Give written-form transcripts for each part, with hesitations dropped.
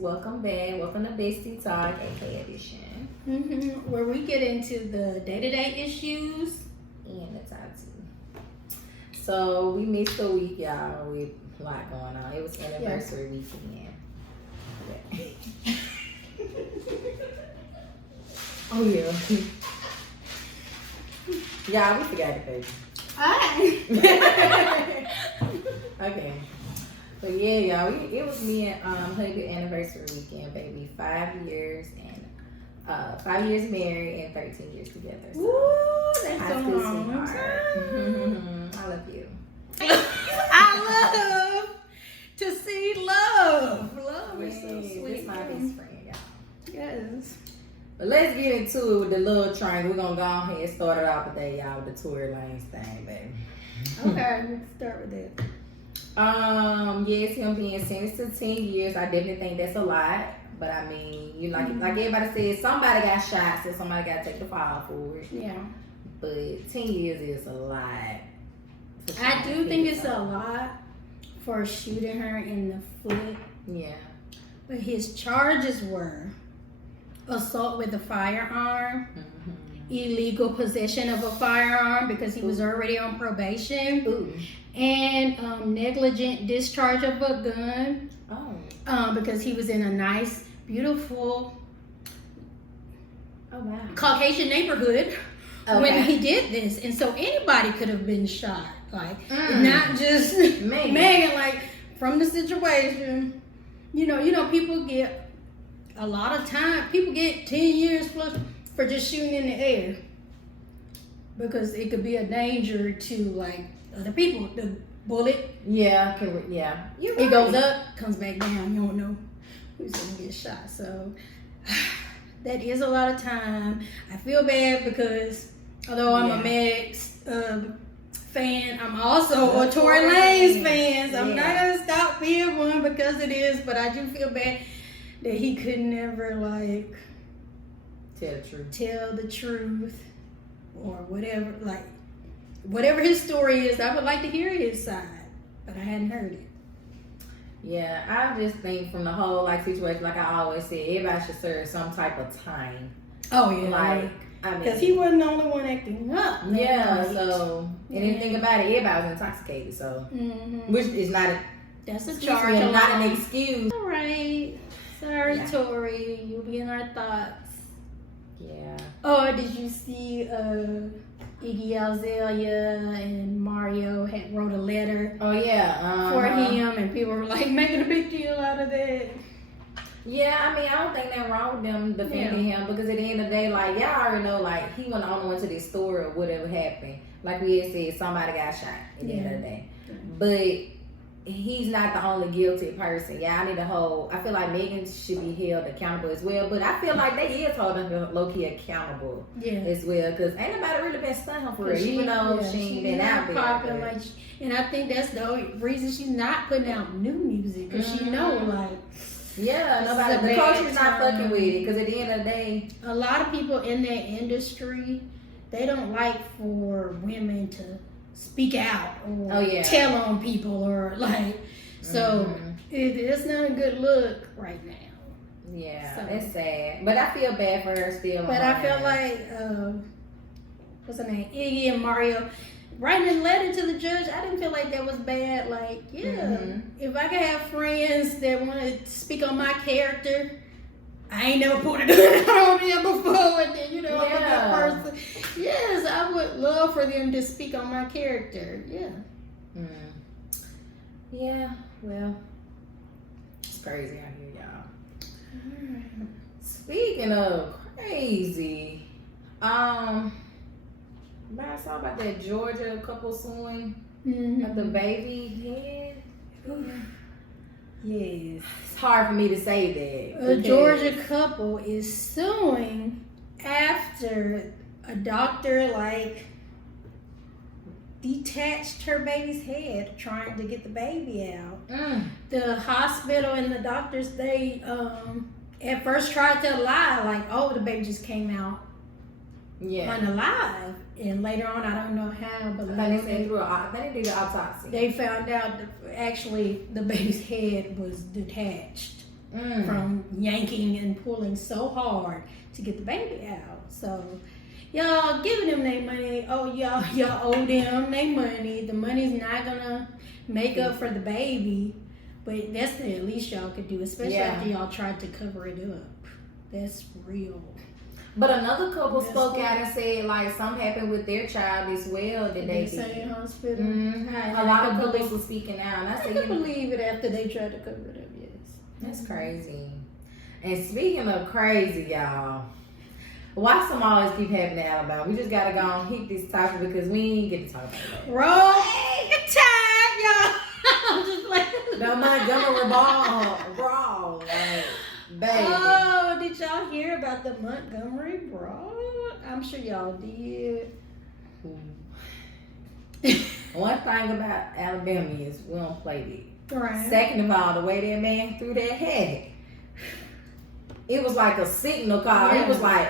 Welcome back. Welcome to Bestie Talk, aka Edition. Where we get into the day-to-day issues and the tattoo. So we missed a week, y'all, with a lot going on. It was anniversary weekend. Yeah. Oh yeah. Y'all, we forgot the baby. Okay. But yeah, y'all, it was me and hubby anniversary weekend, baby. 5 years and 5 years married and 13 years together. So. Ooh, that's high so school long. sweetheart. I love you. I love to see love. Love is so sweet. This my best friend, y'all. Yes. But let's get into it with the love triangle. We're gonna go ahead and start it off today, y'all, with the Tory Lanez thing, baby. Okay, let's start with that. Yes, him being sentenced to 10 years. I definitely think that's a lot. But I mean, you like everybody said, somebody got shot, so somebody got to take the fall for it. Yeah. But 10 years is a lot. I do think it's a lot for shooting her in the foot. Yeah. But his charges were assault with a firearm, illegal possession of a firearm because he was already on probation. Ooh. And negligent discharge of a gun because he was in a nice, beautiful Caucasian neighborhood when he did this. And so anybody could have been shot. Like, not just Megan, like, from the situation. You know, people get a lot of time. People get 10 years plus for just shooting in the air. Because it could be a danger to, like, other people. The bullet, it goes up, comes back down. You don't know who's gonna get shot. So that is a lot of time. I feel bad because although I'm a Meg's fan, I'm also a Tory Lanez fan. So I'm not gonna stop being one because it is. But I do feel bad that he could never like tell the truth or whatever, like. Whatever his story is, I would like to hear his side, but I hadn't heard it. Yeah, I just think from the whole situation, like I always say, everybody should serve some type of time. Oh yeah, like I mean, because he wasn't the only one acting up. Yeah, so and anything about it, everybody was intoxicated, so which is not that's a charge, not an excuse. All right, sorry, Tory, you'll be in our thoughts. Yeah. Oh, did you see? Iggy Azalea and Mario had wrote a letter for him, and people were like making a big deal out of that. Yeah, I mean, I don't think nothing wrong with them defending him because at the end of the day, like, y'all already know, like, he wasn't the only one to this story or whatever happened. Like we had said, somebody got shot at the end of the day. But he's not the only guilty person. Yeah, I feel like Megan should be held accountable as well. But I feel like they is holding her low-key accountable as well. Because ain't nobody really been stunning her for real, even though she ain't been out there. Like, and I think that's the only reason she's not putting out new music. Because she know, like... Yeah, the culture's not fucking with it. Because at the end of the day... A lot of people in that industry, they don't like for women to... speak out or tell on people or like it's not a good look right now. Yeah, so it's sad. But I feel bad for her still. But I feel like what's her name? Iggy and Mario writing a letter to the judge, I didn't feel like that was bad. Like, if I could have friends that want to speak on my character, I ain't never put it on him before, and then I'm a good person. Yes, I would love for them to speak on my character. Yeah. Yeah. Well, it's crazy out here, y'all. Speaking of crazy, I saw about that Georgia couple suing at the baby head. Yes, it's hard for me to say that. A Georgia couple is suing after a doctor detached her baby's head trying to get the baby out. The hospital and the doctors, they at first tried to lie, like, oh, the baby just came out unalive. And later on, I don't know how, but they did the autopsy. They found out that actually the baby's head was detached. from yanking and pulling so hard to get the baby out. So y'all giving them their money. Oh, y'all owe them their money. The money's not gonna make up for the baby, but that's the least y'all could do, especially after y'all tried to cover it up. That's real. But another couple spoke out and said like something happened with their child as well that they say in hospital. A lot of couples were speaking out, and I said, I can believe it after they tried to cover it up. Yes, that's crazy. And speaking of crazy, y'all, why some always keep happening in Alabama? We just gotta go and hit this topic because we ain't get to talk about it. Roll time, y'all. I'm just like the Montgomery Brawl, like, baby. Oh, did y'all hear about the Montgomery Brawl? I'm sure y'all did. One thing about Alabama is we don't play it. Right. Second of all, the way that man threw that hat, it was like a signal call. Yeah. It was like,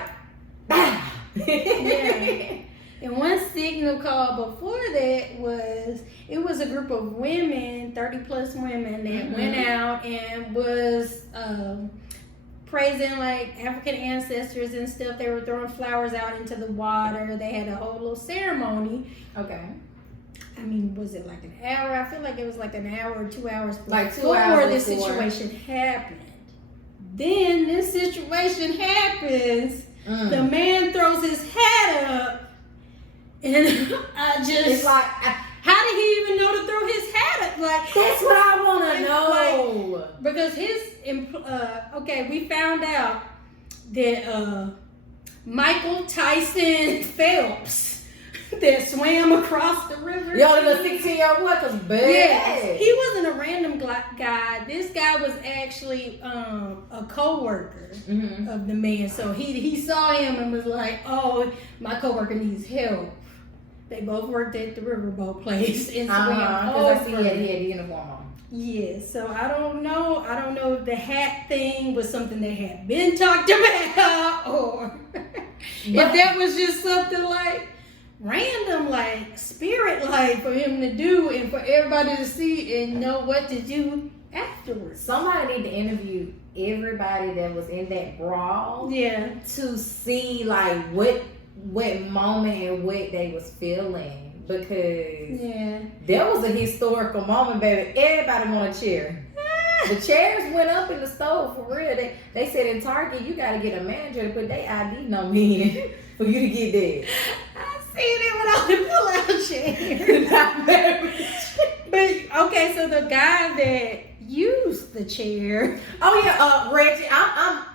bah! Yeah. And one signal call before that it was a group of women, 30 plus women that went out and was praising like African ancestors and stuff. They were throwing flowers out into the water. They had a whole little ceremony. Okay. I mean, was it like an hour? I feel like it was like an hour or 2 hours before, like 2 hours this situation happened. Then this situation happens. The man throws his hat up, and it's like, how did he even know to throw his hat up? Like, that's what I want to know. Like, because okay, we found out that Michael Tyson Phelps that swam across the river. Yo, the 16-year-old boy was bad. Yes, he wasn't a random guy. This guy was actually a co-worker of the man. So he saw him and was like, "Oh, my co-worker needs help." They both worked at the riverboat place and swam over. Because I see he had the uniform on. Yes, so I don't know if the hat thing was something that had been talked about or if that was just something like random, like spirit like for him to do and for everybody to see and know what to do afterwards. Somebody need to interview everybody that was in that brawl. Yeah. To see like what moment and what they was feeling. Because there was a historical moment, baby. Everybody want a chair. The chairs went up in the store for real. They said in Target, you got to get a manager to put their ID number in for you to get there. I seen it with all the pull-out chairs. But okay, so the guy that used the chair. Oh yeah, Reggie. I'm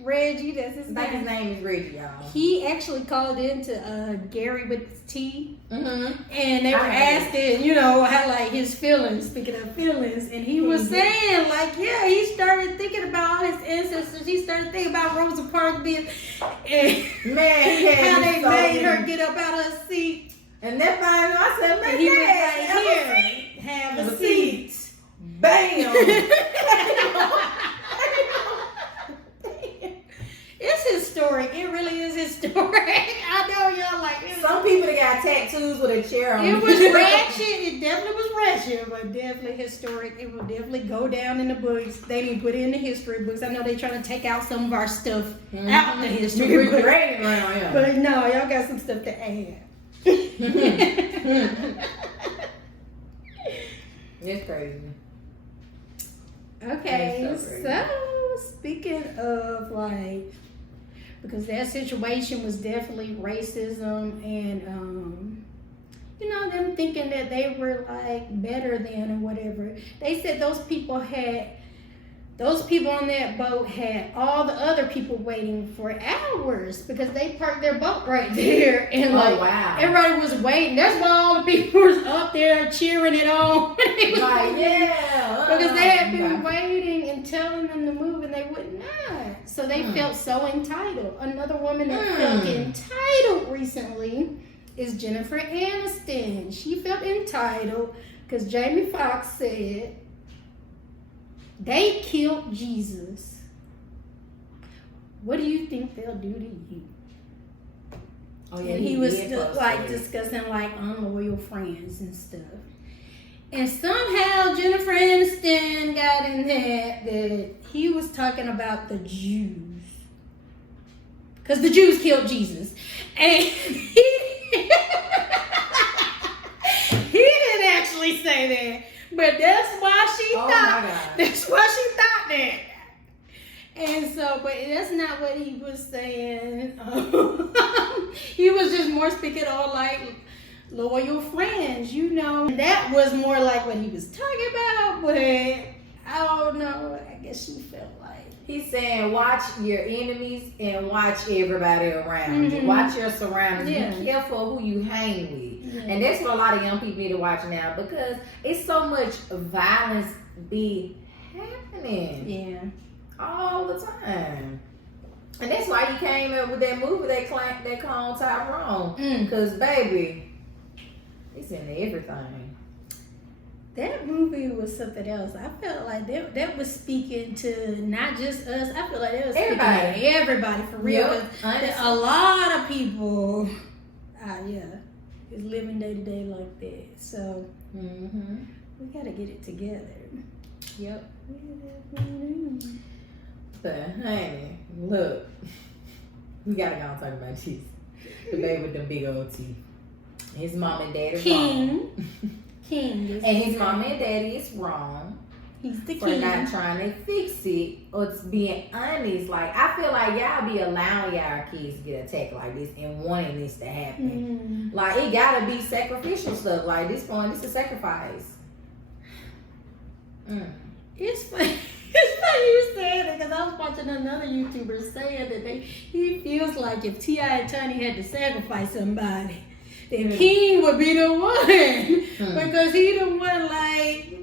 Reggie, that's his I think name. his name is Reggie, y'all. He actually called into Gary with T, and they were asking, how like his feelings. Speaking of feelings, and he was saying like, he started thinking about his ancestors. He started thinking about Rosa Parks being, and how they made her get up out of her seat. And that thing, I said, man, he was like, here, have a seat. Bam. It's historic. It really is historic. I know y'all like it. Some people that got tattoos with a chair on. It was ratchet. It definitely was ratchet, but definitely historic. It will definitely go down in the books. They didn't put it in the history books. I know they trying to take out some of our stuff out the history books. But no, y'all got some stuff to add. It's crazy. Okay, so speaking of like, because that situation was definitely racism and them thinking that they were like better than or whatever. They said those people on that boat had all the other people waiting for hours because they parked their boat right there and everybody was waiting. That's why all the people was up there cheering it on. Because they had been waiting and telling them to move and they would not. So they felt so entitled. Another woman that felt entitled recently is Jennifer Aniston. She felt entitled because Jamie Foxx said they killed Jesus. What do you think they'll do to you? Oh yeah, and he was still like discussing like unloyal friends and stuff. And somehow Jennifer Aniston got in that he was talking about the Jews. Because the Jews killed Jesus. And he didn't actually say that. But that's why she thought. That's why she thought that. And so, but that's not what he was saying. He was just more speaking on like loyal friends, you know. And that was more like what he was talking about, but I don't know. I guess she felt like. He's saying watch your enemies and watch everybody around you. Watch your surroundings. Yeah. Be careful who you hang with. Yeah. And that's what a lot of young people need to watch now because it's so much violence be happening. Yeah. All the time. And that's why he came up with that movie they called Tyrone. Because, baby, it's in everything. That movie was something else. I felt like that was speaking to not just us. I feel like it was speaking to everybody for real. Yep. A lot of people, is living day to day like that. So, we got to get it together. Yep. But, honey, look. We got to go and talk about Jesus. The baby with the big old teeth. His mom and dad is wrong. King. And his mom and daddy is wrong. He's the king. For not trying to fix it or being honest. Like, I feel like y'all be allowing y'all kids to get attacked like this and wanting this to happen. Like, it gotta be sacrificial stuff. Like, this is sacrifice. It's funny. It's funny you said that because I was watching another YouTuber saying that he feels like if T.I. and Tiny had to sacrifice somebody, then King would be the one because he the one like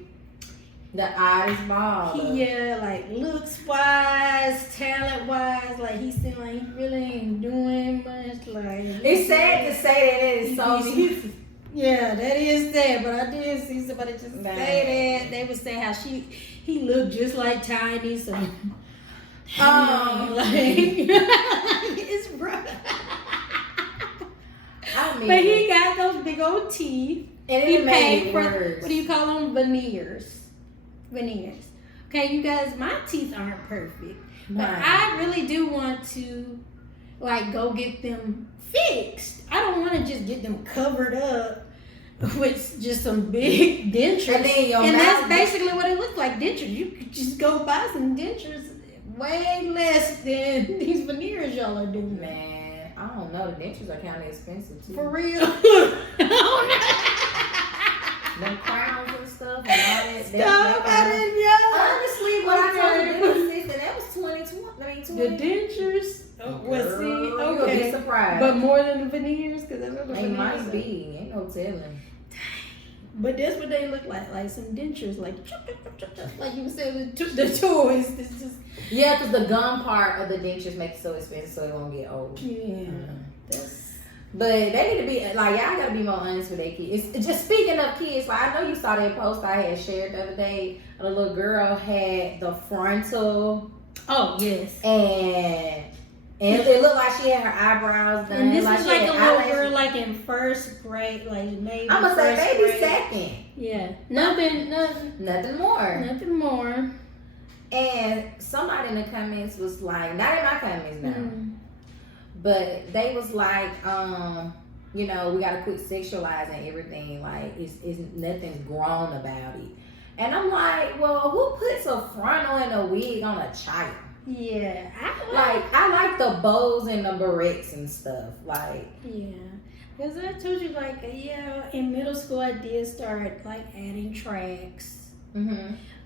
the oddest ball. Like looks wise, talent wise, like he seemed like he really ain't doing much. Like it's sad to say that it is so. Yeah, that is sad, but I did see somebody just say that. They would say how he looked just like Tiny, so like his brother. I mean, but he got those big old teeth. And he paid for what do you call them? Veneers. Okay, you guys, my teeth aren't perfect, but I really do want to like go get them fixed. I don't want to just get them covered up with just some big dentures. And that's basically what it looks like, dentures. You could just go buy some dentures way less than these veneers y'all are doing. Man, I don't know. The dentures are kind of expensive too. For real. Them crowns and stuff and all that. Honestly, what I told the dentist is that was 20. The dentures. You'll be surprised. But more than the veneers, because that's what the veneers might be. Ain't no telling. But that's what they look like some dentures, like you said, the toys. It's just because the gum part of the dentures makes it so expensive, so it won't get old. Yeah, But they need to be like y'all gotta be more honest with their kids. It's just speaking of kids, like I know you saw that post I had shared the other day. A little girl had the frontal. Oh yes. And it looked like she had her eyebrows done. And this is like a little girl, like in first grade, like maybe. I'm gonna say maybe second. Yeah, nothing more. And somebody in the comments was like, not in my comments now, but they was like, we gotta quit sexualizing everything. Like it's nothing's grown about it. And I'm like, well, who puts a frontal and a wig on a child? Yeah, I like the bows and the barrettes and stuff. Like because I told you in middle school I did start like adding tracks,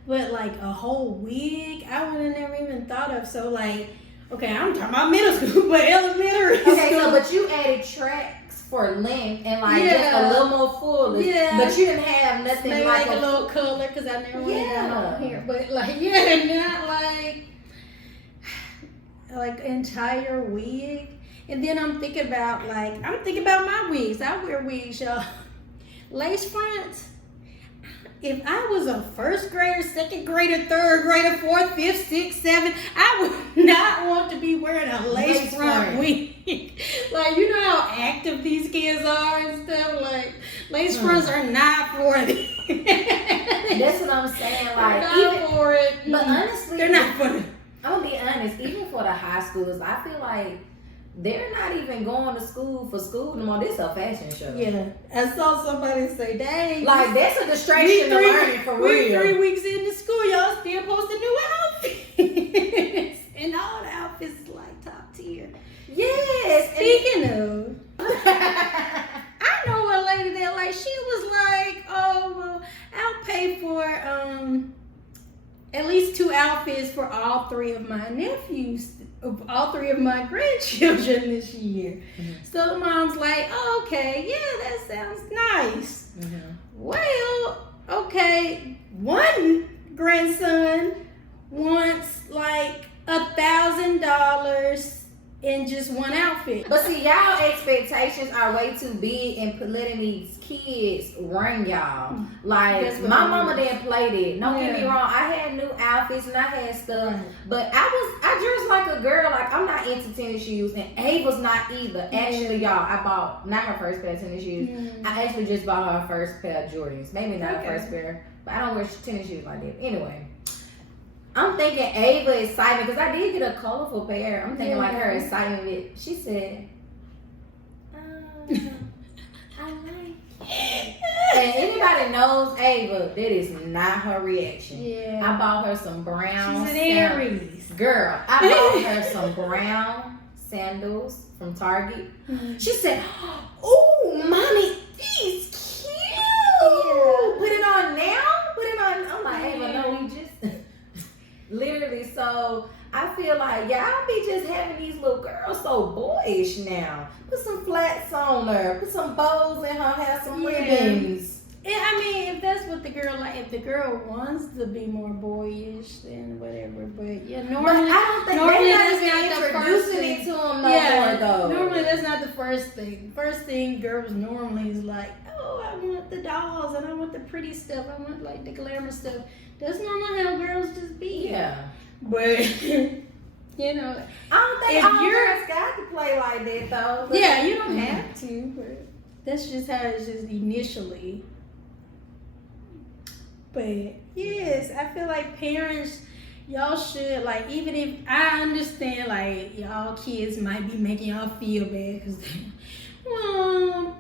but like a whole wig I would have never even thought of. So like, okay, I'm talking about middle school, but elementary. Okay, so but you added tracks for length and just a little more full. Yeah, but you didn't have nothing maybe like a little color because I never really got no hair. But not like entire wig. And then I'm thinking about my wigs. I wear wigs, y'all. Lace fronts. If I was a first grader, second grader, third grader, fourth, fifth, sixth, seventh, I would not want to be wearing a lace front wig. Like, you know how active these kids are and stuff? Like, lace fronts are not for it. That's what I'm saying. Like, not for it. But honestly, they're not for schools, I feel like they're not even going to school for school no more. This is a fashion show. Yeah. I saw somebody say, dang. Like, that's a distraction to learning for real. 3 weeks into school, y'all still posting new outfits. And all the outfits is like top tier. Yes. Speaking of, I know a lady that like she was like, oh well, I'll pay for at least 2 outfits for all 3 of my nephews, all 3 of my grandchildren this year. Mm-hmm. So the mom's like, oh, okay, yeah, that sounds nice. Mm-hmm. Well, okay, one grandson wants like $1,000 in just one outfit. But see, y'all expectations are way too big and letting these kids run y'all. Like, my mama didn't play that. Don't get me wrong, I had new outfits and I had stuff, but I dressed like a girl. Like, I'm not into tennis shoes, and Ava's not either. Actually, y'all, I bought not her first pair of tennis shoes. I actually just bought her first pair of Jordans. Maybe not her first pair, but I don't wear tennis shoes like that. Anyway, I'm thinking Ava excitement, because I did get a colorful pair. I'm thinking like her excitement with, she said, I like it. And anybody knows Ava, that is not her reaction. Yeah. I bought her some brown. She's an Aries. Girl, I bought her some brown sandals from Target. Mm-hmm. She said, oh, mommy, these cute. Yeah. Put it on now? Put it on. I'm like, Ava, no, we just... Literally, so I feel like y'all be just having these little girls so boyish now. Put some flats on her, put some bows in her hair, some ribbons. Yeah, I mean, if that's what the girl like, if the girl wants to be more boyish, then whatever. But yeah, normally, but I don't think they're not introducing it to them no more though. Normally, that's not the first thing. First thing, girls normally is like, oh, I want the dolls and I want the pretty stuff. I want like the glamour stuff. That's normally how girls just be. Yeah. But, you know, I don't think all girls got to play like that, though. Yeah, you don't have to, but that's just how it's just initially. But, yes, I feel like parents, y'all should, like, even if I understand, like, y'all kids might be making y'all feel bad because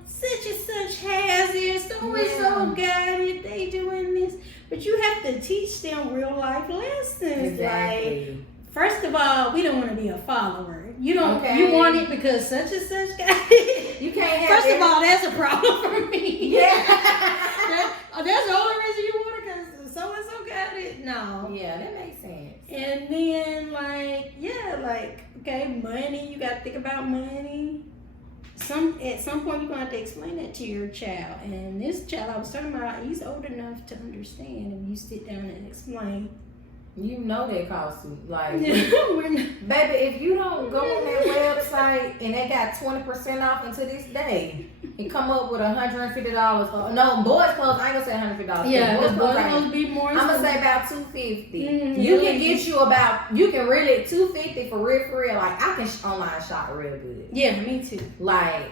such and such has it, so-and-so got it, they doing this. But you have to teach them real life lessons. Exactly. Like, first of all, we don't want to be a follower. You don't. Okay. You want it because such and such got it. You can't have. First of all, that's a problem for me. Yeah. That's the only reason you want it because so and so got it. No. Yeah, that makes sense. And then okay, money. You got to think about money. At some point you're gonna have to explain that to your child, and this child I was talking about, he's old enough to understand if you sit down and explain. You know that costs you, like, baby, if you don't go on that website and they got 20% off until this day and come up with $150, no, boys clothes, I ain't gonna say $150. Yeah, boys clothes be more. I'm gonna say about $250. Mm-hmm. You can get you can really $250 for real. Like, I can online shop real good. Yeah, me too. Like,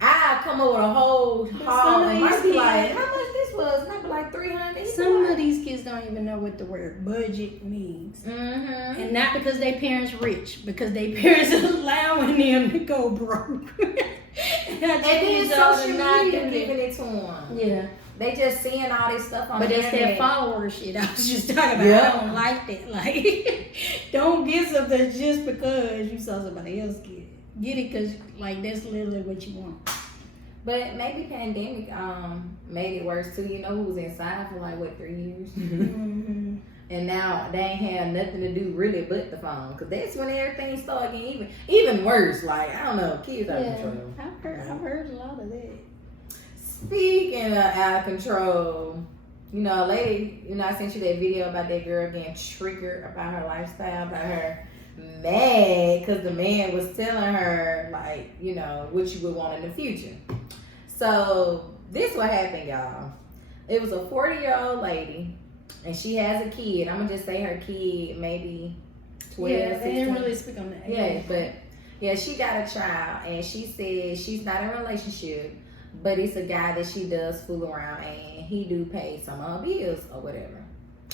I come up with a whole haul and might be like, how much this was? Maybe like $300. Some of these kids don't even know what the word budget means. Mm-hmm. And not because their parents rich, because their parents are allowing them to go broke. and then social media giving it to them. Yeah. They just seeing all this stuff on the internet. But that's that follower shit I was just talking about. Yeah. I don't like that. Like, don't get something just because you saw somebody else get it. Get it because, like, that's literally what you want. But maybe pandemic made it worse, too. You know who was inside for, 3 years? Mm-hmm. And now they ain't have nothing to do, really, but the phone. Because that's when everything started getting even worse. Like, I don't know, kids out of control. I've heard a lot of that. Speaking of out of control, you know, a lady, I sent you that video about that girl getting triggered about her lifestyle, about her mad because the man was telling her, what you would want in the future. So this what happened, y'all. It was a 40-year-old lady, and she has a kid. I'm gonna just say her kid maybe 12, 16. They didn't really speak on that. Yeah, but she got a child, and she said she's not in a relationship, but it's a guy that she does fool around, and he do pay some of her bills or whatever.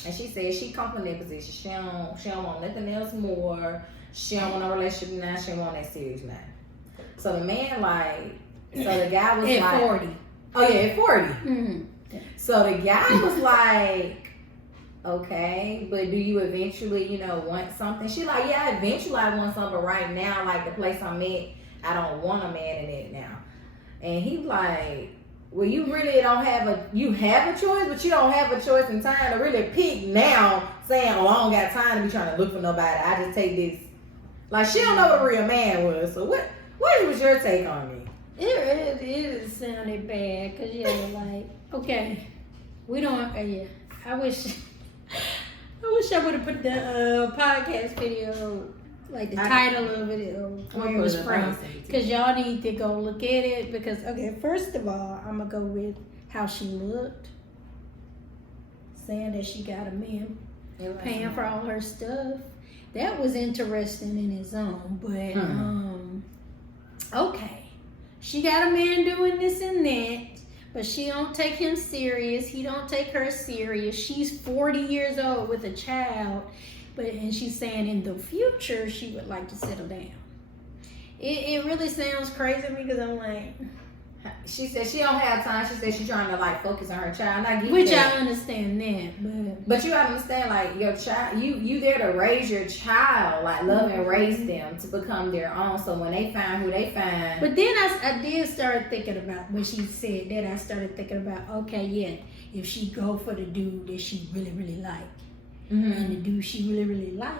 And she said she come from that position. She don't want nothing else more. She don't want a relationship now. She don't want that serious now. So the man so the guy was at 40. Oh yeah, at 40. Mm-hmm. Yeah. So the guy was like, okay, but do you eventually, want something? She like, yeah, eventually I want something, but right now, like the place I'm at, I don't want a man in it now. And he like, well, you really don't you have a choice, but you don't have a choice in time to really pick now, saying, oh, I don't got time to be trying to look for nobody. I just take this. Like, she don't know what a real man was. So what was your take on it? It sounded bad, because, like, okay, we don't, I wish I would have put the podcast video, like the title of it, where it was from, because y'all need to go look at it, because, okay, first of all, I'm going to go with how she looked, saying that she got a man paying for all her stuff. That was interesting in its own, but, okay. She got a man doing this and that, but she don't take him serious. He don't take her serious. She's 40 years old with a child, and she's saying in the future she would like to settle down. It really sounds crazy to me, because I'm like... She said she don't have time. She said she's trying to like focus on her child. I understand that, but you understand, like, your child, you there to raise your child, like love and raise them to become their own. So when they find who they find. But then I did start thinking about when she said that. I started thinking about, okay, yeah, if she go for the dude that she really really like, and the dude she really really like,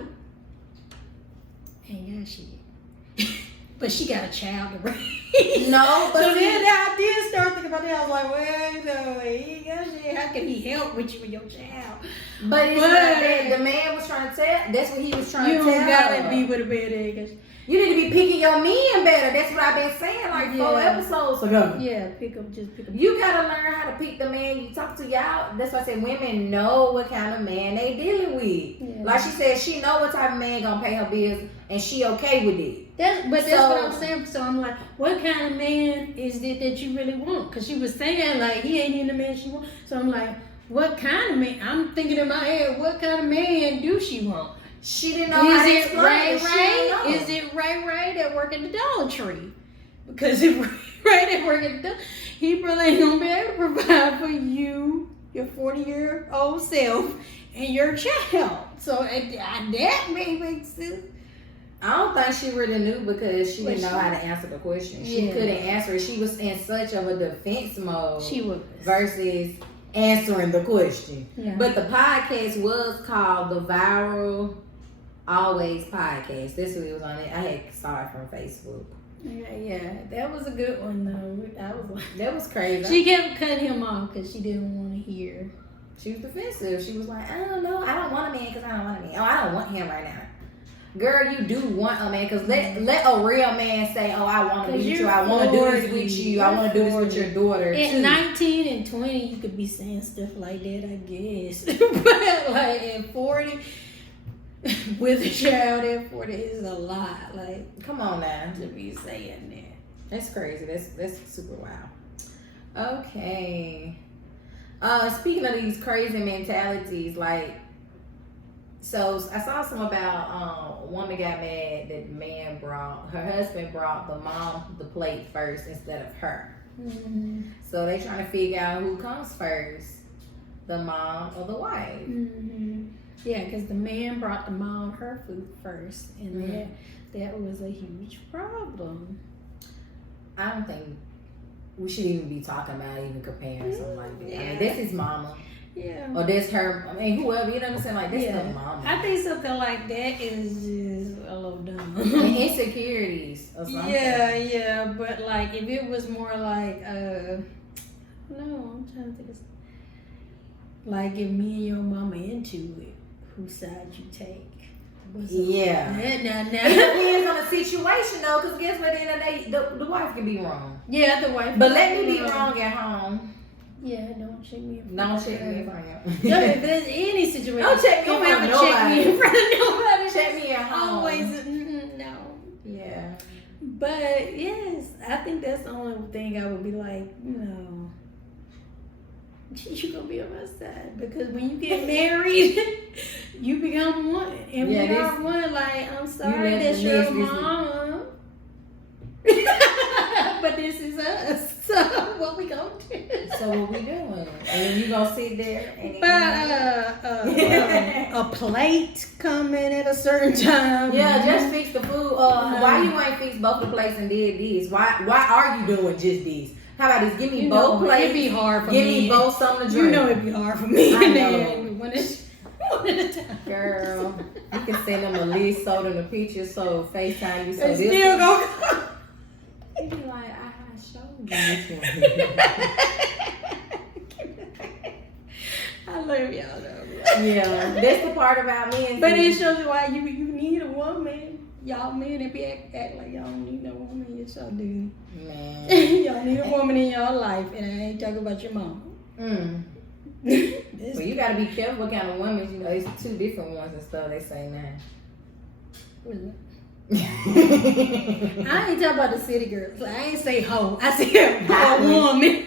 and yeah, she. But she got a child to raise. No, but so then I did start thinking about that. I was like, well, he got shit. How can he help with you and your child? But it's not that. The man was trying to tell. That's what he was trying to tell. You don't gotta be with a bad egg. You need to be picking your men better. That's what I've been saying like 4 episodes ago. Yeah, pick them. You gotta learn how to pick the man you talk to. Y'all. That's why I said women know what kind of man they dealing with. Yeah. Like she said, she know what type of man gonna pay her bills, and she okay with it. That's what I'm saying. So I'm like, what kind of man is it that you really want? Because she was saying like he ain't even the man she want. So I'm like, what kind of man? I'm thinking in my head, what kind of man do she want? She didn't know how to explain it. Is it Ray that work at the Dollar Tree? Because if Ray that work at the Dollar, he probably ain't gonna be able to provide for you, your 40-year-old self, and your child. So that may make sense. I don't think she really knew, because she didn't know how to answer the question. She couldn't answer it. She was in such of a defense mode. She was. Versus answering the question. Yeah. But the podcast was called The Viral Always Podcast. That's what it was on it. I saw it from Facebook. Yeah, that was a good one though. That was crazy. She kept cutting him off because she didn't want to hear. She was defensive. She was like, I don't know. I don't want a man because I don't want a man. Oh, I don't want him right now. Girl, you do want a man, because let a real man say, oh, I want to be with you. I want to do this with you. I want to do this with your daughter. At 19 and 20, you could be saying stuff like that, I guess. But like at 40, with a child at 40 is a lot. Like, come on now. To be saying that. That's crazy. That's super wild. Okay. Speaking of these crazy mentalities, like, so I saw some about a woman got mad that her husband brought the mom the plate first instead of her. Mm-hmm. So they trying to figure out who comes first, the mom or the wife. Mm-hmm. Yeah, because the man brought the mom her food first, and that was a huge problem. I don't think we should even be talking about even comparing something like that. Yeah. I mean, that's his mama. Yeah. Or that's her, I mean, whoever, you know what I'm saying? Like, that's the mama. I think something like that is just a little dumb. And insecurities or something. Yeah, but like, if it was more like, no, I'm trying to think of something. Like, if me and your mama into it, whose side you take? Yeah. It depends on the situation, though, because guess what, at the end of the day, the wife can be wrong. Yeah, the wife. But let me be wrong at home. Yeah, don't check me in front Don't check me in front of him. If there's any situation, don't check me in front of nobody. Check me in front of nobody. Check me at home. Always, no. Yeah. But yes, I think that's the only thing I would be like, you're gonna be on my side, because when you get married, you become one, and we are one. Like, I'm sorry that you're a mom, but this is us. So what we gonna do? So what we doing? And you gonna sit there and a plate coming at a certain time. Yeah, just fix the food. Why you ain't fix both the plates and did this? Why are you doing just this? How about this? Give me both plates. It'd be hard for me. me. Give me both something to drink. You know it'd be hard for me. I know. One at a time. Girl, you can send them a list, so them the pictures, so FaceTime you. So they this still go. You be like, I showed you this one. I love y'all though. Yeah, that's the part about men. But it shows you why you need a woman. Y'all men that be act like y'all don't need no woman. Yes, y'all do. Man. Y'all need a woman in your life, and I ain't talking about your mom. Well, you gotta be careful what kind of women. You know, it's two different ones and stuff. They say now. What is it? I ain't talking about the city girls. I ain't say hoe. I said a woman.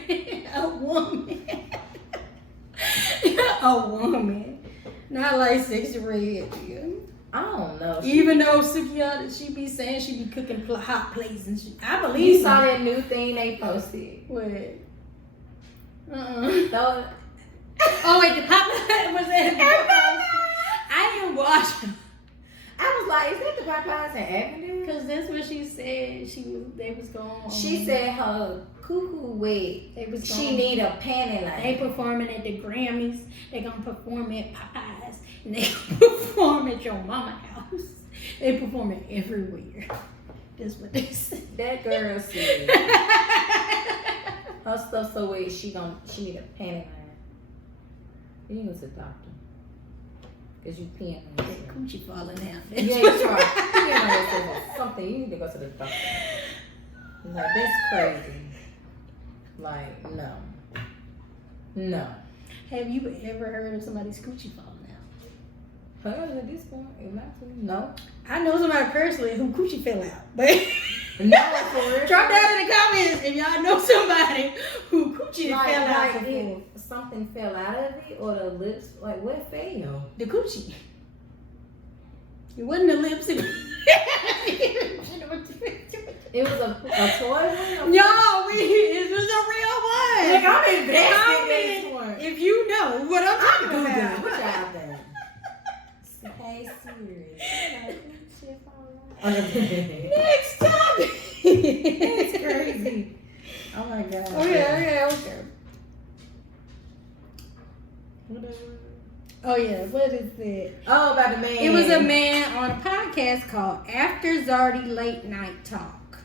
A woman. A woman. Not like Sexy Red. I don't know. Even though Sukiya, she be saying she be cooking hot plates and shit. I believe you saw that new thing they posted. What? So, oh wait, the pop was that? I didn't watch them. I was like, is that the Popeyes in Avondale? Because that's what she said. They was going. She said her cuckoo wet. They was she need a panty line. They performing at the Grammys. They gonna perform at Popeyes, and they gonna perform at your mama house. They performing everywhere. That's what they said. That girl said her stuff so wet. She need a panty line. You go to the doctor. Because you peeing on yourself. Coochie falling out. Yeah, you are. Peeing on yourself or something. You need to go to the doctor. Like, that's crazy. Like, no. No. Have you ever heard of somebody's coochie falling out? Heard at this point? No. I know somebody personally who coochie fell out. But no, for real. Drop down in the comments if y'all know somebody who coochie fell out before. Something fell out of it, or the lips, like what fell? The coochie. It wasn't the lips. It was a toy one? No, it was a real one. Like, I'm invested in this one. If you know what I'm talking about. What y'all think? Hey, Siri. Next time. It's crazy. Oh my god. Okay. Oh yeah, what is that? Oh, about the man. It was a man on a podcast called After Zardy Late Night Talk.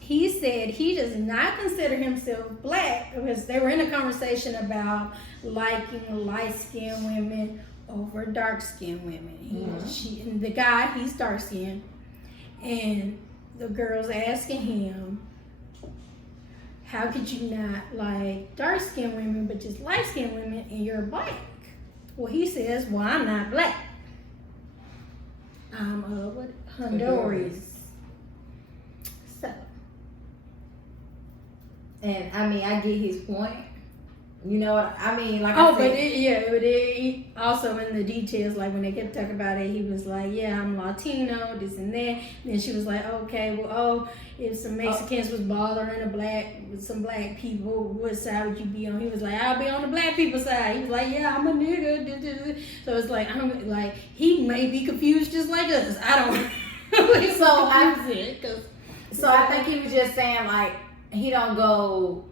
He said he does not consider himself black because they were in a conversation about liking light-skinned women over dark-skinned women. And the guy, he's dark-skinned, and the girl's asking him, how could you not like dark-skinned women but just light-skinned women and you're black? Well, he says, well, I'm not black. I'm Honduras. So. And I mean, I get his point. You know what I mean? Like but it also in the details, like when they kept talking about it, he was like, yeah, I'm Latino, this and that. And then she was like, okay, well, if some Mexicans was bothering some black people, what side would you be on? He was like, I'll be on the black people's side. He was like, yeah, I'm a nigga. So it's like, I'm like, he may be confused just like us. I don't know. So I think he was just saying, like, he don't go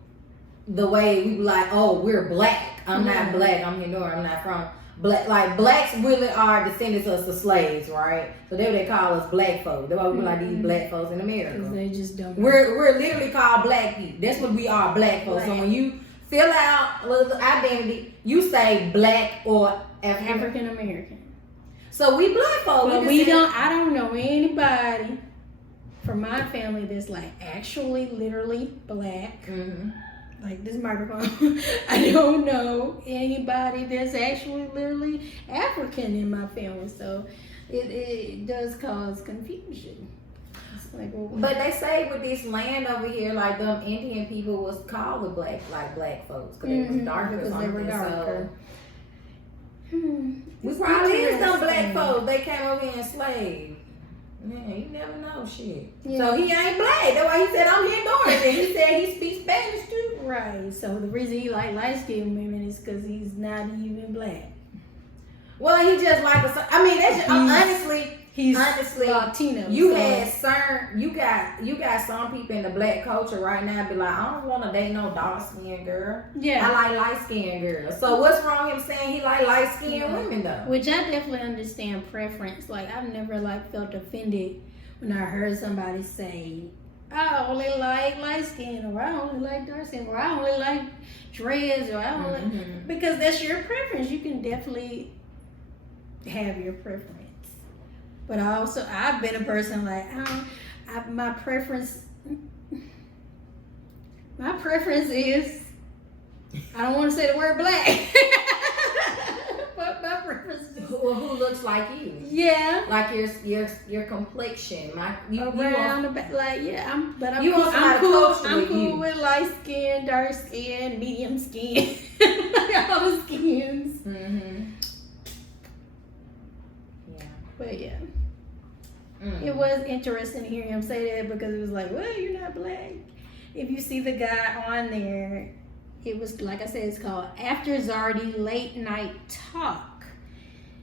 the way we be like, oh, we're black. I'm not black. I'm Honduran. I'm not from black. Like, blacks really are descendants of the slaves, right? So that's what they call us black folks. That's why we like these black folks in America. Because they just don't. We're literally called black people. That's what we are, black folks. So when you fill out identity, you say black or African American. So we black folks. But I don't know anybody from my family that's like actually literally black. Like this microphone. I don't know anybody that's actually literally African in my family. So it does cause confusion. Like, well, but they say with this land over here, like them Indian people was called the black folks because they was darker. Because they were darker. So, we probably is some black folks. They came over here enslaved. Man, you never know shit. Yeah. So he ain't black. That's why he said I'm Honduran. And he said he speaks Spanish too. Right. So the reason he like light-skinned women is because he's not even black. Well, he just like that's just, honestly. He's Latino. You got some people in the black culture right now be like, I don't want to date no dark skinned girl. Yeah, I like light skinned girls. So what's wrong with him saying he like light skinned women though? Which I definitely understand preference. Like I've never felt offended when I heard somebody say, I only like light skin, or I only like dark skin, or I only like dreads, or I only because that's your preference. You can definitely have your preference. But I've been a person like, my preference is, I don't want to say the word black, but my preference is. Who looks like you. Yeah. Like your complexion. I'm cool with light skin, dark skin, medium skin, all the skins. But yeah, it was interesting to hear him say that because it was like, well, you're not black. If you see the guy on there, it was, like I said, it's called After Zardy Late Night Talk.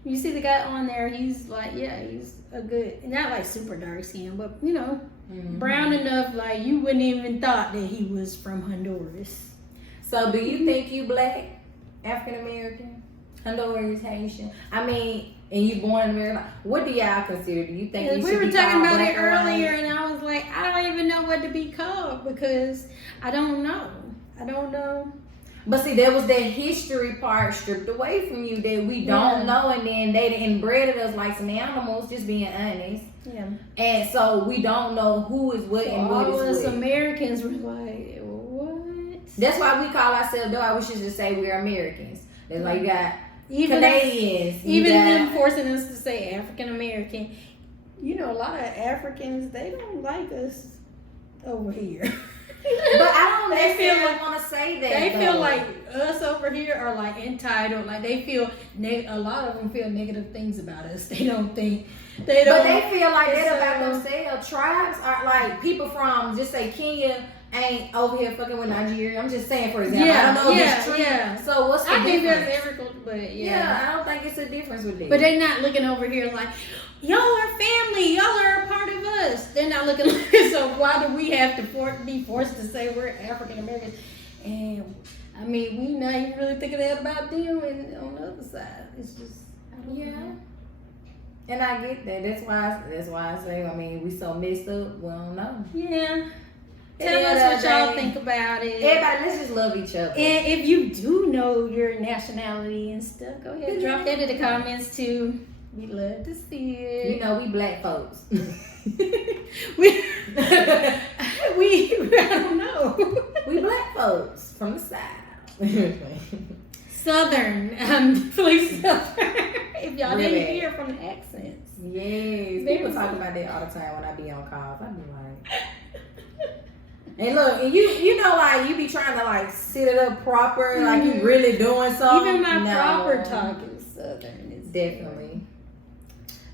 You see the guy on there, he's like, yeah, he's a good, not like super dark skin, but brown enough, like you wouldn't even thought that he was from Honduras. So do you think you black, African American, Honduras, Haitian? I mean, and you born in America, what do y'all consider? Do you think you should be called black? We were talking about it earlier, and I was like, I don't even know what to be called because I don't know. But see, there was that history part stripped away from you that we don't know, and then they inbred us like some animals, just being honest. Yeah. And so we don't know who is what and what is what. All us Americans were like, what? That's why we call ourselves, though I wish you should say we're Americans. There's like, you got Canadians. Them forcing us to say African American. You know, a lot of Africans, they don't like us over here. But I don't necessarily want to say that. They feel like us over here are like entitled. Like they feel, a lot of them feel negative things about us. They don't think, But they feel like that about themselves. Tribes are like people from, just say Kenya, ain't over here fucking with Nigeria. I'm just saying, for example. I don't know if it's true. Yeah. So what's the difference? I think there's every culture, but yeah, I don't think it's a difference with them. But they're not looking over here like, y'all are family. Y'all are a part of us. They're not looking like this. So why do we have to be forced to say we're African Americans? And I mean, we not even really thinking that about them. And on the other side, it's just I don't know. And I get that. That's why I say. I mean, we so messed up. We don't know. Yeah. Tell us what y'all think about it. Everybody, let's just love each other. And if you do know your nationality and stuff, go ahead, drop that in the comments too. We love to see it. You know, we black folks. I don't know. We black folks from the South. Southern. Please Southern. If y'all didn't hear from the accents. Yes. People talk about that all the time when I be on calls. I be like... And look, and you know, like you be trying to like sit it up proper, like you really doing something. Even my proper talk is Southern. It's definitely.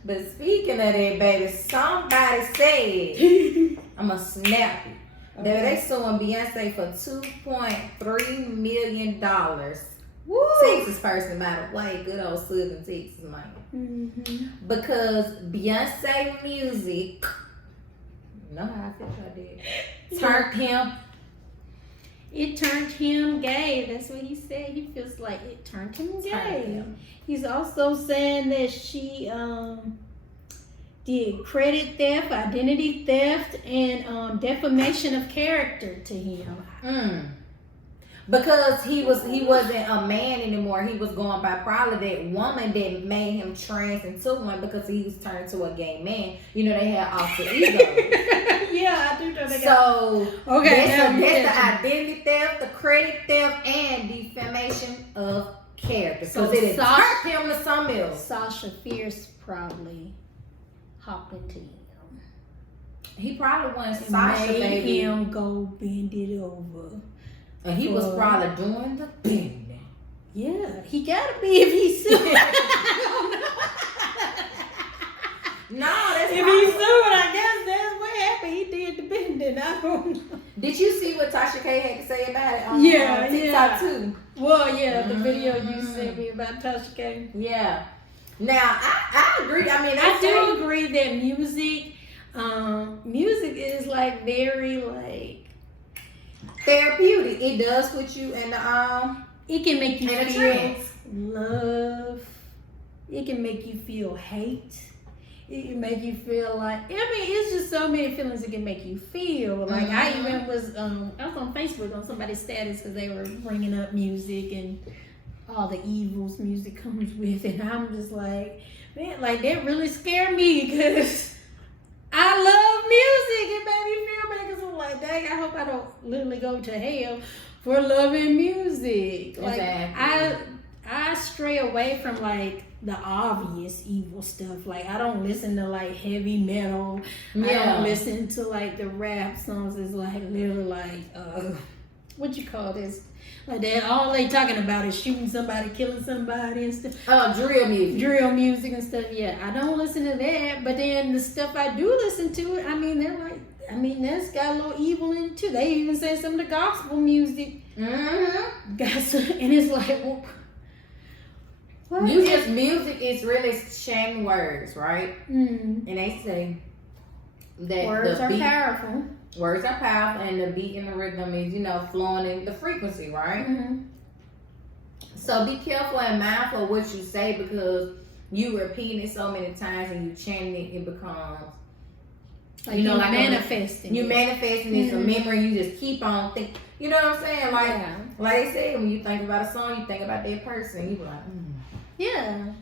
But speaking of that, baby, somebody said I'ma snap it. Okay. They suing Beyonce for $2.3 million. Woo! Texas person, by the way, good old Southern Texas man. Because Beyonce music. You know how I feel about that. Turned him. It turned him gay. That's what he said. He feels like it turned him gay. He's also saying that she did credit theft, identity theft, and defamation of character to him. Because he wasn't a man anymore. He was going by probably that woman that made him trans into one because he was turned to a gay man. You know, they had alter ego. Yeah, I do know they got. So that's the identity theft, the credit theft, and defamation of character. So it turned him to something else. Sasha Fierce probably hopped into him. He probably wants Sasha, made baby. him go bend it over. And he was probably doing the bending. Yeah, he gotta be if he's suing. No, that's if he's suing, I guess that's what happened. He did the bending. I don't know. Did you see what Tasha K had to say about it on TikTok too? Well, yeah, the video you sent me about Tasha K. Yeah. Now I agree. I mean, I do agree that music is like very like therapeutic. It does put you in the it can make you in a feel trance. love. It can make you feel hate. It can make you feel like, I mean, it's just so many feelings it can make you feel. Like I even was on Facebook on somebody's status because they were bringing up music and all the evils music comes with, and I'm just like, man, like that really scared me because I love music. It made me feel bad because I'm like, dang, I hope I don't literally go to hell for loving music. Like I stray away from like the obvious evil stuff. Like I don't listen to like heavy metal. I don't listen to like the rap songs. It's like literally like what you call this? Like that all they talking about is shooting somebody, killing somebody and stuff. Drill music and stuff. Yeah, I don't listen to that. But then the stuff I do listen to, I mean, they're like, I mean, that's got a little evil in it too. They even say some of the gospel music. Got some, and it's like, well, what? Music is really sham words, right? And they say that words are beat, powerful. Words are powerful, and the beat and the rhythm is, flowing in the frequency, right? So be careful and mindful of what you say, because you repeating it so many times and you chanting it, it becomes like like manifesting. You manifesting it's a memory. You just keep on thinking. You know what I'm saying? Like they say, when you think about a song, you think about that person. You be like, yeah.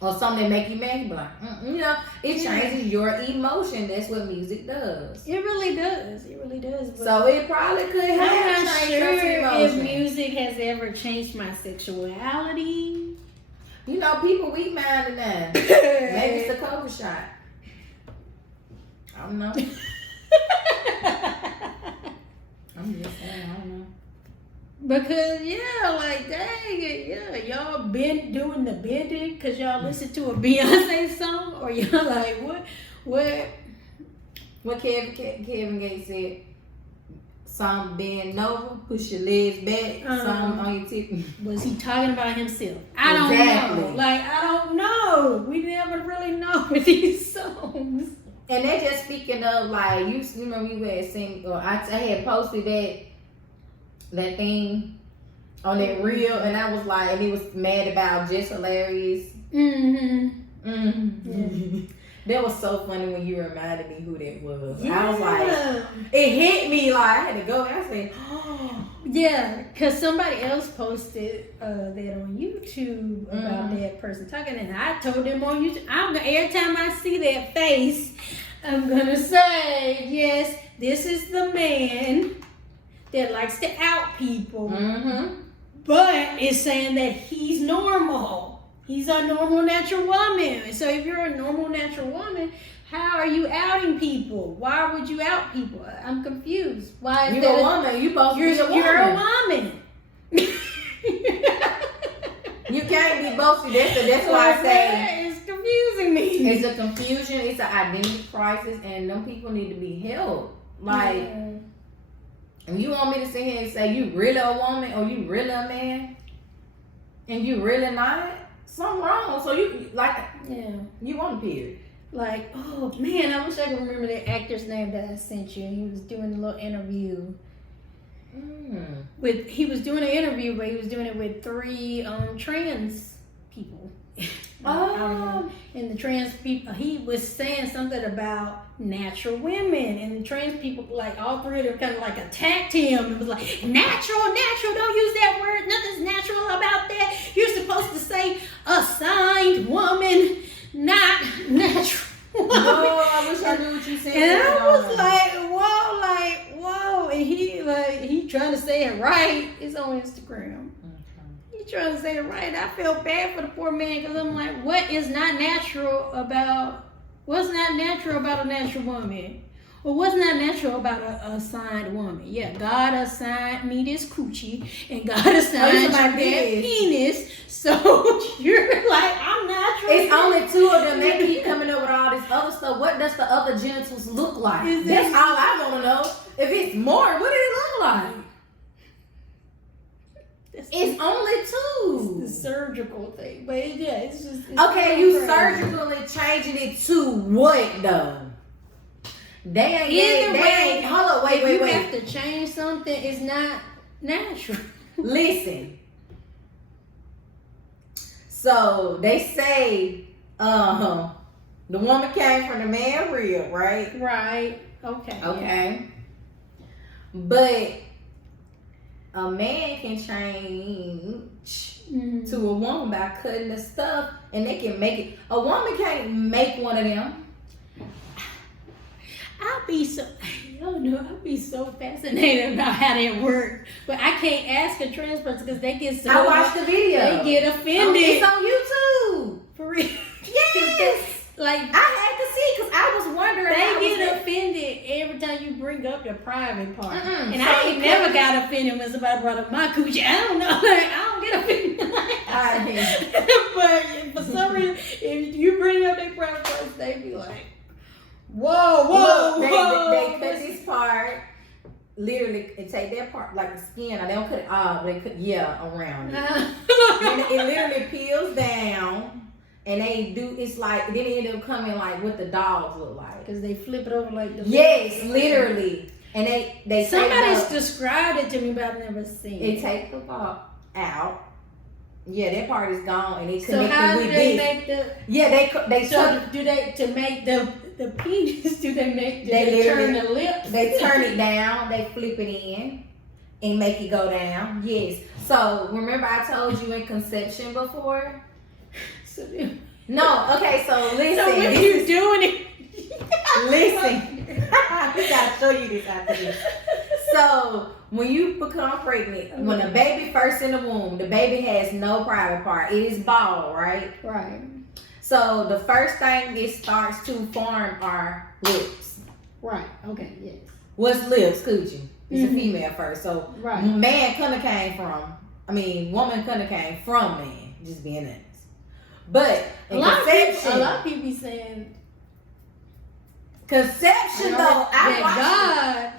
Or something that make you mad, you be like, it changes your emotion. That's what music does. It really does. It really does. But so it probably could have I'm not changed sure your emotion. if music has ever changed my sexuality. People weak minded now. Maybe it's a COVID shot. I don't know. I'm just saying, I don't know. Because like dang it, y'all been doing the bending because y'all listen to a Beyonce song, or y'all like what Kevin Gates said, some bend over, push your legs back, some on your tip. Was he talking about himself? I don't know. Like I don't know. We never really know with these songs. And they just speaking of like you remember you had seen, or I had posted that thing on that reel, and I was like, and he was mad about Just Hilarious. That was so funny when you reminded me who that was. I was like, it hit me, like I had to go. I said, oh. Yeah, because somebody else posted that on YouTube about that person talking, and I told them on YouTube, every time I see that face, I'm gonna say, yes, this is the man that likes to out people, but is saying that he's normal. He's a normal, natural woman. So if you're a normal, natural woman, how are you outing people? Why would you out people? I'm confused. Why is you're a woman? You're supposed to be a woman. You're a woman. You can't be boasty. That's why I say it's confusing me. It's a confusion. It's an identity crisis, and them people need to be held. Like, and you want me to sit here and say you really a woman or you really a man, and you really not? Something wrong. So you you want a period. Like, oh man, I wish I could remember the actor's name that I sent you. He was doing a little interview. He was doing an interview, but he was doing it with 3 trans people. And the trans people, he was saying something about natural women, and the trans people, like all 3 of them, kind of like attacked him. It was like, natural, don't use that word. Nothing's natural about that. You're supposed to say assigned woman, not natural woman. No, I wish I knew what you said. And I was like, whoa, and he trying to say it right. It's on Instagram. Trying to say it right. I felt bad for the poor man, because I'm like, what's not natural about a natural woman? Well, what's not natural about a assigned woman? Yeah, God assigned me this coochie, and God assigned you that penis. So you're like, I'm natural. It's only two of them. They keep coming up with all this other stuff. What does the other genitals look like? That's all I want to know. If it's more, what does it look like? It's only two. It's the surgical thing, but yeah, it's just. It's okay, you surgically changing it to what though? They ain't. Hold up, wait. You have to change something. It's not natural. Listen. So they say, the woman came from the man rib, right? Right. Okay. Okay. But a man can change to a woman by cutting the stuff, and they can make it. A woman can't make one of them. I'll be so fascinated about how that works, but I can't ask a trans person because they get so. I watched the video. They get offended. It's on YouTube. For real. Yes. Like I had to see because I was wondering. They get offended every time you bring up the private part, and I ain't never got offended when somebody brought up my coochie. I don't know. Like I don't get offended. But for some reason, if you bring up their private parts, they be like. Whoa! They cut this part, literally, and take that part, like the skin, or they don't cut it off, they cut, around it. And it literally peels down, and they do, it's like, then it end up coming like what the dogs look like. Because they flip it over like the... Yes, literally. And they somebody's described it to me, but I've never seen it. They take the part out. Yeah, that part is gone, and it connected with this. So how do they make the... Yeah, they so do they, to make the penis, do they turn the lips? They turn it down, they flip it in, and make it go down. Yes. So, remember I told you in conception before? No, okay, so listen. So when you doing it... Listen. We gotta show you this after this. So, when you become pregnant, when the baby first in the womb, the baby has no private part. It is bald, right? Right. So the first thing it starts to form are lips. Right. Okay. Yes. What's lips? Coochie. It's a female first. So right. Man couldn't have came from. Woman couldn't have came from man. Just being honest. But a lot of people be saying conception though. God.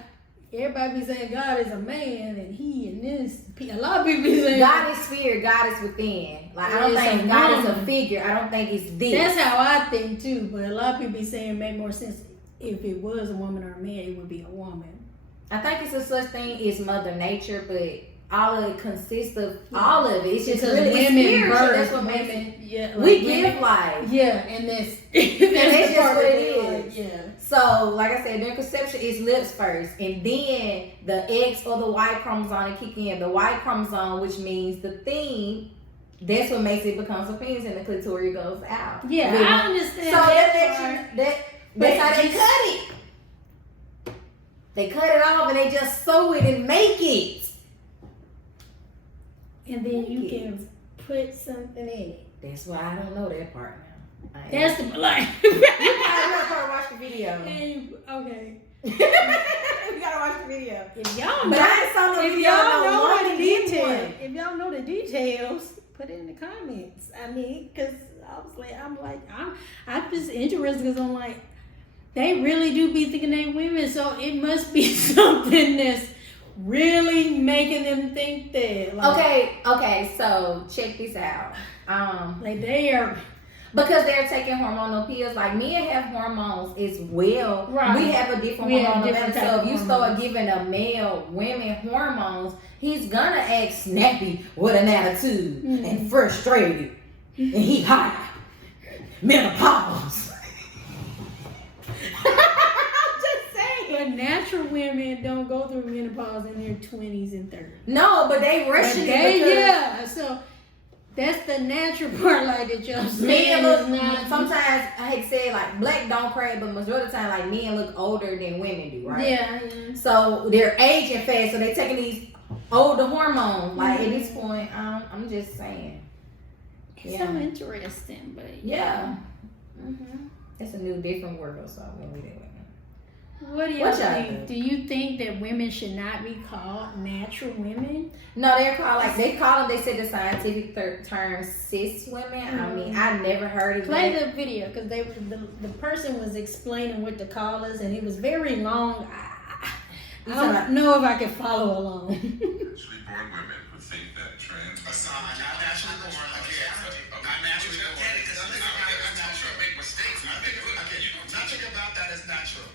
Everybody be saying God is a man and he and this. A lot of people be saying God is spirit, God is within. Like I don't think God is a figure. I don't think it's this. That's how I think too. But a lot of people be saying it make more sense if it was a woman or a man, it would be a woman. I think it's a such thing as Mother Nature, but all of it consists of all of it. It's just really women birth. That's what women. Yeah, like we give life. Yeah, and that's just what it is. Like, yeah. So, like I said, during conception, it's lips first, and then the X or the Y chromosome kick in. The Y chromosome, which means the thing, that's what makes it becomes a penis, and the clitoris goes out. Yeah, I understand. So that's how they cut it. They cut it off, and they just sew it and make it. And then you can put something in it. That's why I don't know that part now. That's the like. You gotta watch the video. Okay. You gotta watch the video. If y'all know, but I saw the video. If y'all know the details, put it in the comments. I mean, because I'm just interested because I'm like, they really do be thinking they women, so it must be something that's really making them think that. Like, okay. So check this out. Like they are. Because they're taking hormonal pills. Like men have hormones as well. Right. We have a different hormonal balance. So if you start giving a male women hormones, he's gonna act snappy with an attitude and frustrated. And he hot. Menopause. I'm just saying. But natural women don't go through menopause in their 20s and 30s. No, but they rushing it. Yeah. So that's the natural part, like that y'all saying. Men look, sometimes, I hate to say it, like, black don't crack, but majority of the time, like, men look older than women do, right? Yeah. So, they're aging fast, so they're taking these older hormones. Like, at this point, I'm just saying. It's so interesting, but yeah. It's a new, different world, so when we do it. What do y'all think? Do you think that women should not be called natural women? No, they're called they said the scientific term cis women. I mean, I never heard of Play that. the video because the person was explaining what to call us, and it was very long. I don't know if I can follow along. Naturally born women who think that trans women not naturally born. Not naturally born. I'm not sure I make mistakes. Nothing about that is natural.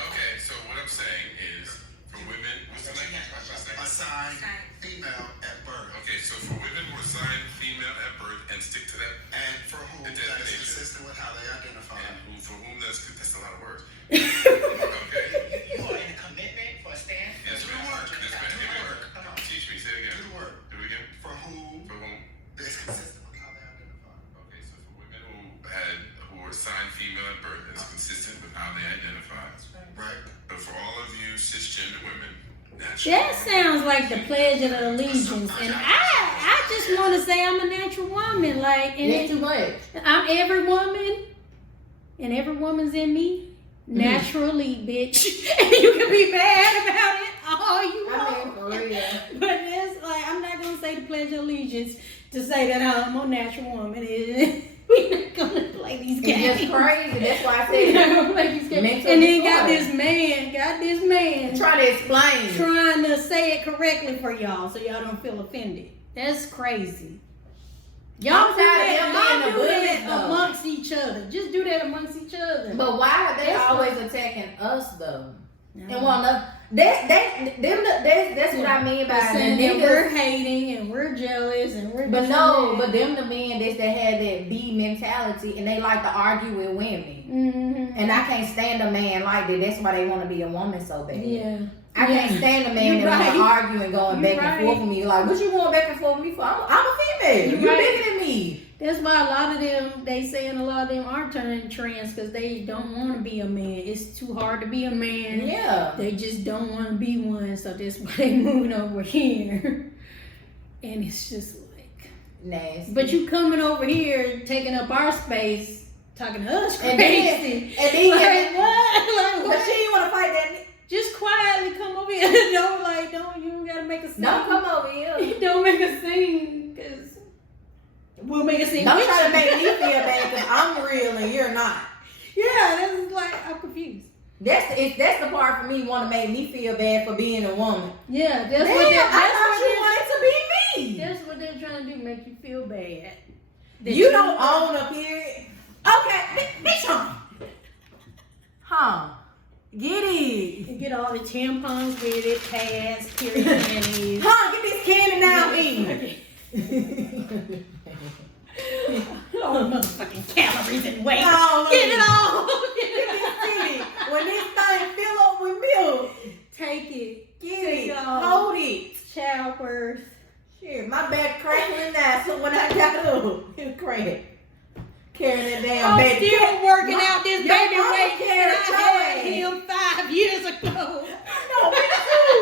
Okay, so what I'm saying is, for women, what's the language? Assigned female at birth. Okay, so for women who are assigned female at birth and stick to that, And for whom the that is definition, consistent with how they identify. and for whom that's a lot of words. Okay. You are in a commitment for a stand? Yes, Do the ma'am. work. Yes, ma'am. Do the work. Come on. Teach me. Say it again. Do the work. Do it again. For whom For whom? is consistent with how they identify. Okay, so for women who were assigned female at birth, that's consistent with how they identify. Right? But for all of you cisgender women, That sounds like the Pledge of Allegiance, and I just want to say I'm a natural woman. Like, and Too much. I'm every woman, and every woman's in me. Naturally, bitch. And you can be mad about it all you want. For real. But it's like, I'm not going to say the Pledge of Allegiance to say that I'm a natural woman. We're not going to play these games. It's just crazy. That's why I We're not said gonna play these games. mental And then got disorder. this man Try to explain. trying to say it correctly for y'all so y'all don't feel offended. That's crazy. Y'all I'm do tired of that, them y'all being do the that bullies, though. amongst each other. Just do that amongst each other. But why are they That's always attacking us though? No. And want to that's what I mean by the saying that we're niggas. hating and we're jealous and we're But this no, and but that. them the men that had that B mentality and they like to argue with women. Mhm. And I can't stand a man like that. That's why they want to be a woman so bad. Yeah. I can't stand a man You that want to right. argue and going You back right. and forth with me. Like, what you going back and forth with me for? I'm a female. You You right. bigger than me. That's why a lot of them, they saying a lot of them are turning trans because they don't want to be a man. It's too hard to be a man. Yeah. They just don't want to be one, so that's why they moving over here. And it's just like, Nasty. but you coming over here, taking up our space, talking to us And crazy. then Like what? Like but what? she ain't want to fight that. Just quietly come over here. You don't gotta make a scene. Don't come over here. Don't make a scene, because we'll make a scene. Don't with try to you. make me feel bad because I'm real and you're not. Yeah, that's like, I'm confused. That's the part for me want to make me feel bad for being a woman. Yeah, that's Damn, what I thought you wanted to be me. that's what they're trying to do, make you feel bad. That You don't own a period. Okay, bitch, huh? Get it. You get all the tampons with it, pads, period panties. Huh? Get this candy now, in. All the motherfucking calories and weight. Oh, Get it all. Get it. When this thing fill up with milk, Take it. get Take it. all. Hold it. Childbirth. Shit, my back crackling now. So when I got up, it cracked. Carrying that damn I'm baby. still working out this Your baby mama weight carried that I had your him 5 years ago. No, me too.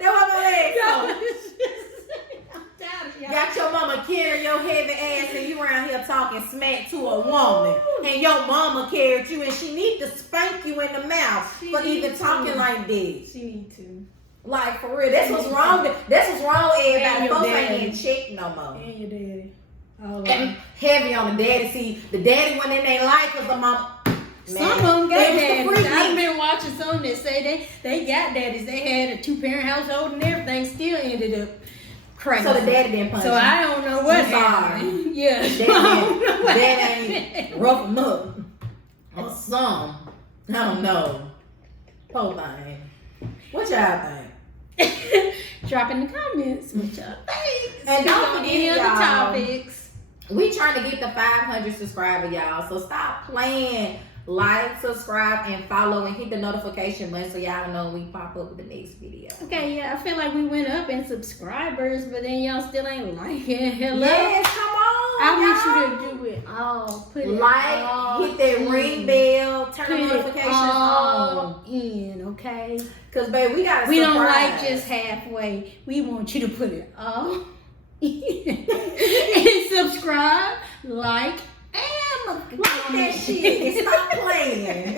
That's why my legs No, so. it's just, I'm tired of y'all. Got your mama carrying your heavy ass and you around here talking smack to a woman. And your mama carried you and she need to spank you in the mouth She for need even to. talking like this. She need to. Like, for real. That's what's wrong. That's what's wrong with And everybody. your Folks ain't daddy. getting checked no more. And your daddy. All of And them. heavy on the daddy. See, the daddy went in their life because the mama. Some of them got They was the daddies. freak I've me. been watching some that say they got daddies. They had a 2-parent household and everything. Still ended up crazy. So the daddy didn't punch So him. I don't know what I'm sorry. happened. Yeah. Daddy ain't rough him up. Or some. I don't know. Whole thing. What y'all think? Drop in the comments what y'all think. And don't Speak on forget, any other y'all, topics. We trying to get the 500 subscriber, y'all. So stop playing. Like, subscribe, and follow, and hit the notification button so y'all know when we pop up with the next video. Okay, yeah, I feel like we went up in subscribers, but then y'all still ain't liking. Hello. Yes, come on. I y'all. want you to do it all. Put it Like, all hit that in. ring bell, turn Put the it notifications all on. in, okay? Cause baby, we got. We don't like just halfway. We want you to put it all in. And subscribe, like, and like that shit and stop playing.